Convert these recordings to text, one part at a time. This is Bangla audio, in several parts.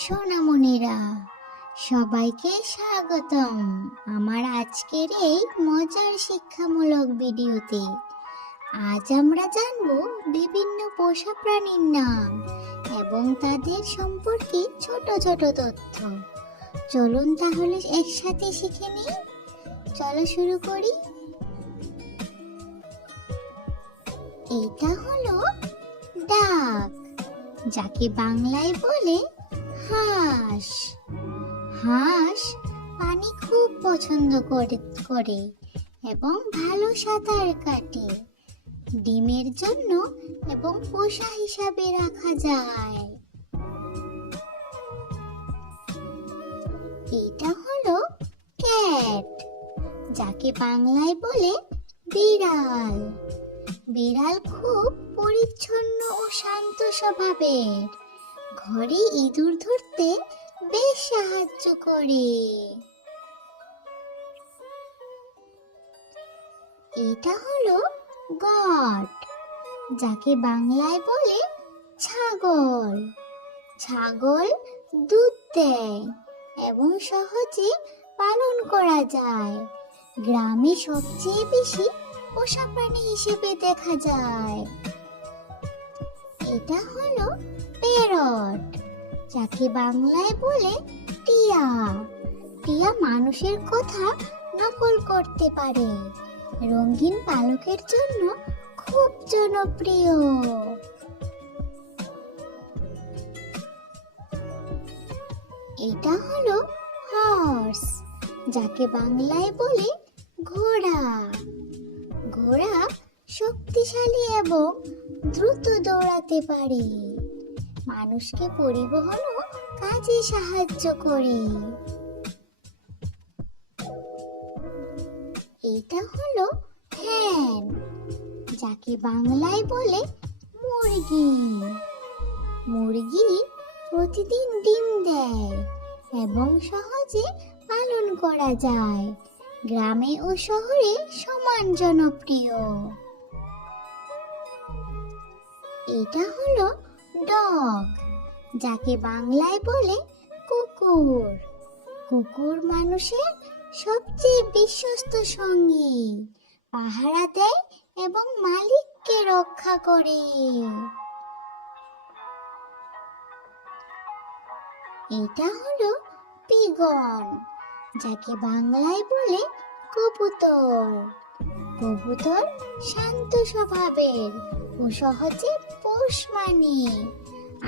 সোনামণিরা, সবাইকে স্বাগতম আমার আজকের এই মজার শিক্ষামূলক ভিডিওতে। আজ আমরা জানব বিভিন্ন পোষা প্রাণীর নাম এবং তাদের সম্পর্কে ছোট ছোট তথ্য। চলুন তাহলে একসাথে শিখে নিই। চলো শুরু করি। এটা হলো ডাক, যাকে বাংলায় বলে হাঁস। হাঁস পানি খুব পছন্দ করে এবং ভালো সাঁতার কাটে। ডিমের জন্য এবং পোষা হিসাবে রাখা যায়। এটা হলো ক্যাট, যাকে বাংলায় বলে বিড়াল। বিড়াল খুব পরিচ্ছন্ন ও শান্ত স্বভাবের। ঘরে ইঁদুর ধরতে বেশ সাহায্য করে। এটা হলো গট, যাকে বাংলায় বলে ছাগল। ছাগল দুধ দেয় এবং সহজে পালন করা যায়। গ্রামে সবচেয়ে বেশি পোষা প্রাণী হিসেবে দেখা যায়। এটা হলো প্যারট, যাকে বাংলায় বলে টিয়া। টিয়া মানুষের কথা নকল করতে পারে। রঙিন পালকের জন্য খুব জনপ্রিয়। এটা হলো হর্স, যাকে বাংলায় বলে ঘোড়া। ঘোড়া শক্তিশালী এবং দ্রুত দৌড়াতে পারে। মানুষকে পরিবহন ও কাজে সাহায্য করে। এটা হলো হ্যান, যাকে বাংলায় বলে মুরগি। মুরগি প্রতিদিন ডিম দেয় এবং সহজে পালন করা যায়। গ্রামে ও শহরে সমান জনপ্রিয়। এটা হলো ডগ, যাকে বাংলায় বলে কুকুর। কুকুর মানুষের সবচেয়ে বিশ্বস্ত সঙ্গী। পাহারা দেয় এবং মালিককে রক্ষা করে। এটা হলো পিজন, যাকে বাংলায় বলে কবুতর। কবুতর শান্ত স্বভাবের ও সহজে পোষ মানে।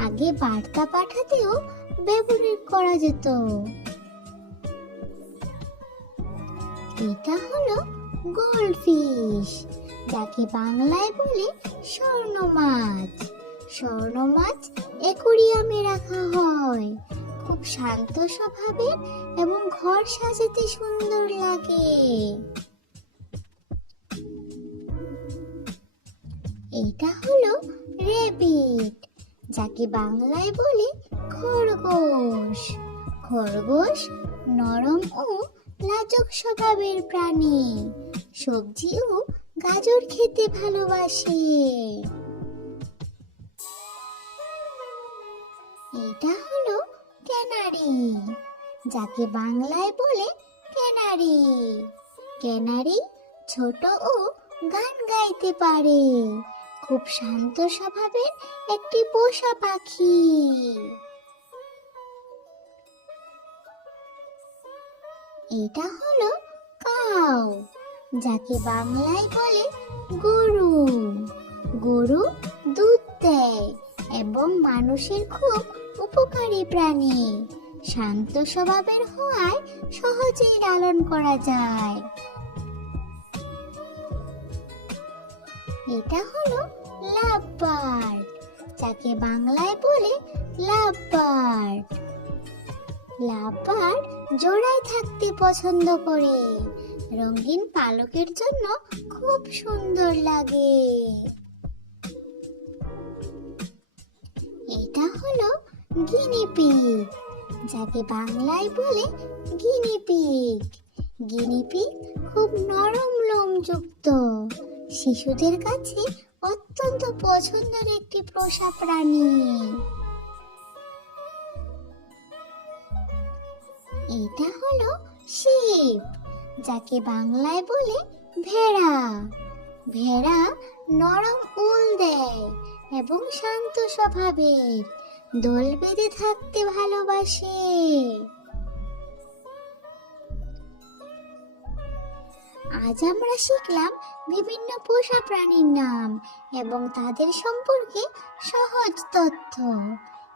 আগে বার্তা পাঠাতেও ব্যবহার করা যেত। এটা হলো গোল্ডফিশ, যাকে বাংলায় বলে স্বর্ণ মাছ। স্বর্ণ মাছ অ্যাকোরিয়ামে রাখা হয়। খুব শান্ত স্বভাবের এবং ঘর সাজাতে সুন্দর লাগে। এটা হলো রেবিট, যাকে বাংলায় বলে খরগোশ। খরগোশ নরম ও লাজুক স্বভাবের প্রাণী। সবজি ও গাজর খেতে ভালোবাসে। এটা হলো ক্যানারি, যাকে বাংলায় বলে ক্যানারি। ক্যানারি ছোট ও গান গাইতে পারে। খুব শান্ত স্বভাবের একটি পোষা পাখি। এটা হলো কাউ, যাকে বাংলায় বলে গরু। গরু দুধ দেয় এবং মানুষের খুব উপকারী প্রাণী। শান্ত স্বভাবের হওয়ায় সহজেই লালন করা যায়। এটা হলো লাভবার্ড, যাকে বাংলায় বলে লাভবার্ড। লাভবার্ড জোড়ায় থাকতে পছন্দ করে। রঙিন পালকের জন্য খুব সুন্দর লাগে। এটা হলো গিনিপিগ, যাকে বাংলায় বলে গিনিপিগ। গিনিপিগ খুব নরম লোমযুক্ত। শিশুদের কাছে অত্যন্ত পছন্দের একটি পোষা প্রাণী। এটা হলো শিব, যাকে বাংলায় বলে ভেড়া। ভেড়া নরম উল দেয় এবং শান্ত স্বভাবের, দল বেঁধে থাকতে ভালোবাসে। আজ আমরা শিখলাম বিভিন্ন পোষা প্রাণীর নাম এবং তাদের সম্পর্কে সহজ তথ্য।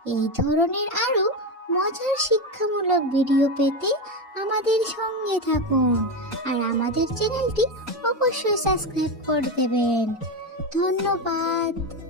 এই ধরনের আরো মজার শিক্ষামূলক ভিডিও পেতে আমাদের সঙ্গে থাকুন আর আমাদের চ্যানেলটি অবশ্যই সাবস্ক্রাইব করে দেবেন। ধন্যবাদ।